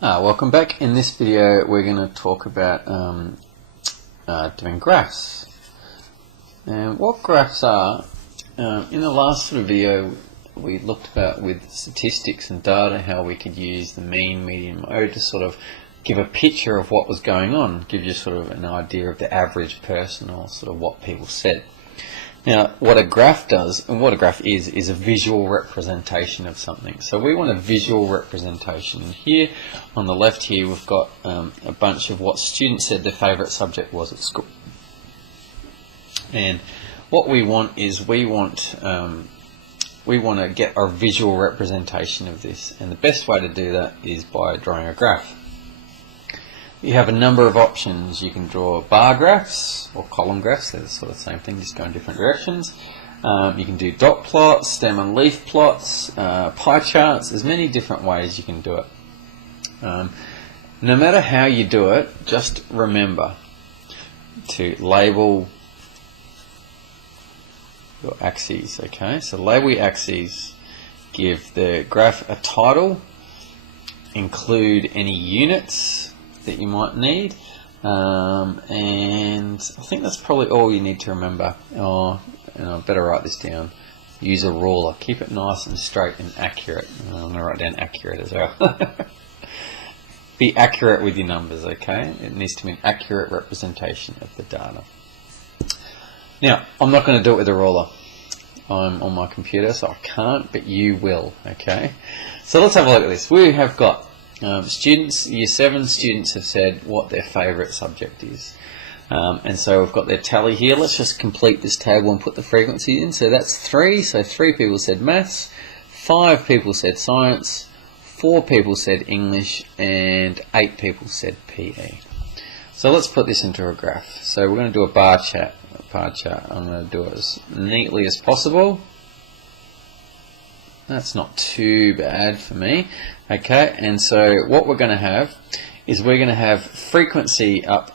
Welcome back. In this video we're going to talk about doing graphs. And what graphs are, in the last sort of video we looked about with statistics and data how we could use the mean, median, mode to sort of give a picture of what was going on, give you sort of an idea of the average person or sort of what people said. Now, what a graph does, and what a graph is a visual representation of something. So we want a visual representation. And here, on the left here, we've got a bunch of what students said their favourite subject was at school. And what we want is we want to get our visual representation of this. And the best way to do that is by drawing a graph. You have a number of options. You can draw bar graphs or column graphs. They're the sort of same thing, just go in different directions. You can do dot plots, stem and leaf plots, pie charts. There's many different ways you can do it. No matter how you do it, just remember to label your axes. Okay, so label your axes, give the graph a title, include any units that you might need, and I think that's probably all you need to remember. And I better write this down. Use a ruler. Keep it nice and straight and accurate. I'm going to write down accurate as well. Be accurate with your numbers, okay? It needs to be an accurate representation of the data. Now, I'm not going to do it with a ruler. I'm on my computer, so I can't, but you will, okay? So let's have a look at this. We have got students, year 7 students have said what their favourite subject is. And so we've got their tally here. Let's just complete this table and put the frequency in. So that's 3. So 3 people said maths, 5 people said science, 4 people said English, and 8 people said PE. So let's put this into a graph. So we're going to do a bar chart. I'm going to do it as neatly as possible. That's not too bad for me. Okay, and so what we're going to have is we're going to have frequency up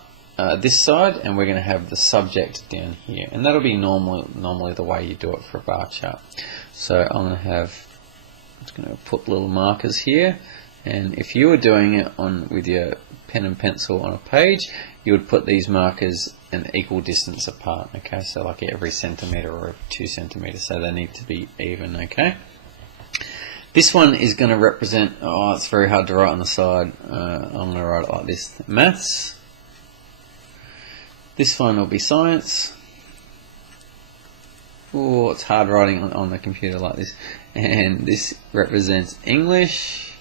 this side, and we're going to have the subject down here, and that'll be normally the way you do it for a bar chart. So I'm just going to put little markers here, and if you were doing it with your pen and pencil on a page, you would put these markers an equal distance apart. Okay, so like every centimetre or every 2 centimetres, so they need to be even. Okay. This one is going to represent, it's very hard to write on the side. I'm going to write it like this, maths. This one will be science. Oh, it's hard writing on the computer like this. And this represents English.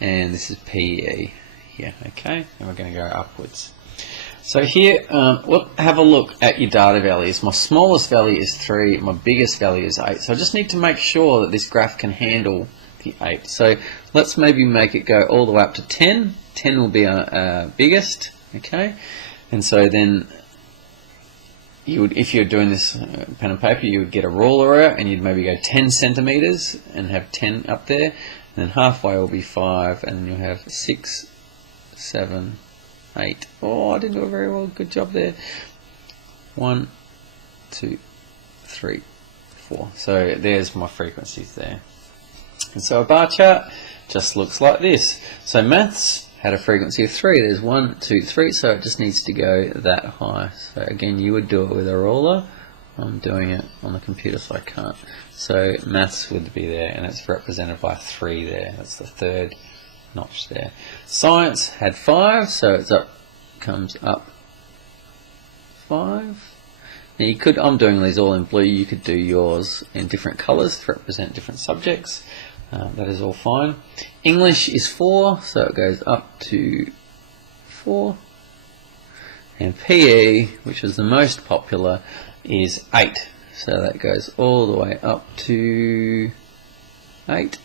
And this is PE. Yeah, okay. And we're going to go upwards. So here, have a look at your data values. My smallest value is 3, my biggest value is 8. So I just need to make sure that this graph can handle the 8. So let's maybe make it go all the way up to 10. 10 will be our biggest, okay? And so then, if you're doing this pen and paper, you would get a ruler out and you'd maybe go 10 centimetres and have 10 up there. And then halfway will be 5, and then you'll have 6, 7, 8. Oh, I didn't do it very well. Good job there. 1, 2, 3, 4. So there's my frequencies there. And so a bar chart just looks like this. So maths had a frequency of 3. There's 1, 2, 3. So it just needs to go that high. So again, you would do it with a ruler. I'm doing it on the computer, so I can't. So maths would be there, and it's represented by 3 there. That's the third notch there. Science had 5, so it's comes up 5. Now you could, I'm doing these all in blue, you could do yours in different colours to represent different subjects. That is all fine. English is 4, so it goes up to 4. And PE, which is the most popular, is 8. So that goes all the way up to 8.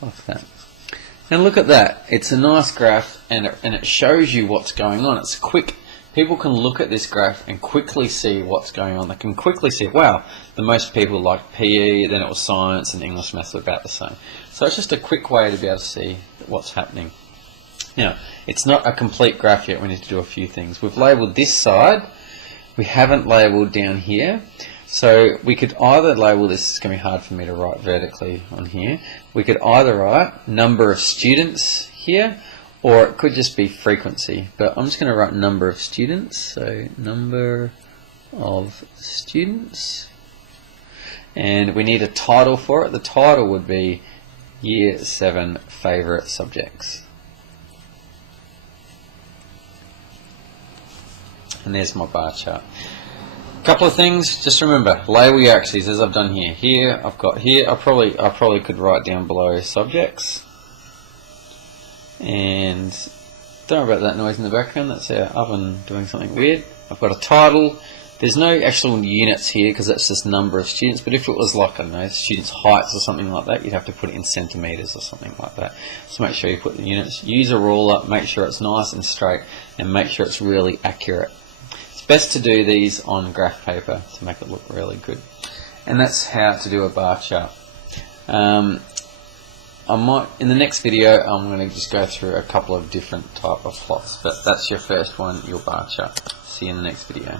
Like that. And look at that. It's a nice graph, and it shows you what's going on. It's quick. People can look at this graph and quickly see what's going on. They can quickly see, wow, the most people liked PE, then it was science, and English maths were about the same. So it's just a quick way to be able to see what's happening. Now, it's not a complete graph yet. We need to do a few things. We've labelled this side. We haven't labelled down here. So we could either label this, it's going to be hard for me to write vertically on here, we could either write number of students here, or it could just be frequency, but I'm just going to write number of students, so number of students, and we need a title for it. The title would be Year 7 Favourite Subjects. And there's my bar chart. Couple of things, just remember, label your axes as I've done here. Here, I've got here, I probably could write down below subjects. And don't worry about that noise in the background, that's our oven doing something weird. I've got a title. There's no actual units here because that's just number of students, but if it was like, I don't know, students' heights or something like that, you'd have to put it in centimetres or something like that. So make sure you put the units. Use a ruler, make sure it's nice and straight, and make sure it's really accurate. It's best to do these on graph paper to make it look really good. And that's how to do a bar chart. In the next video, I'm going to just go through a couple of different type of plots, but that's your first one, your bar chart. See you in the next video.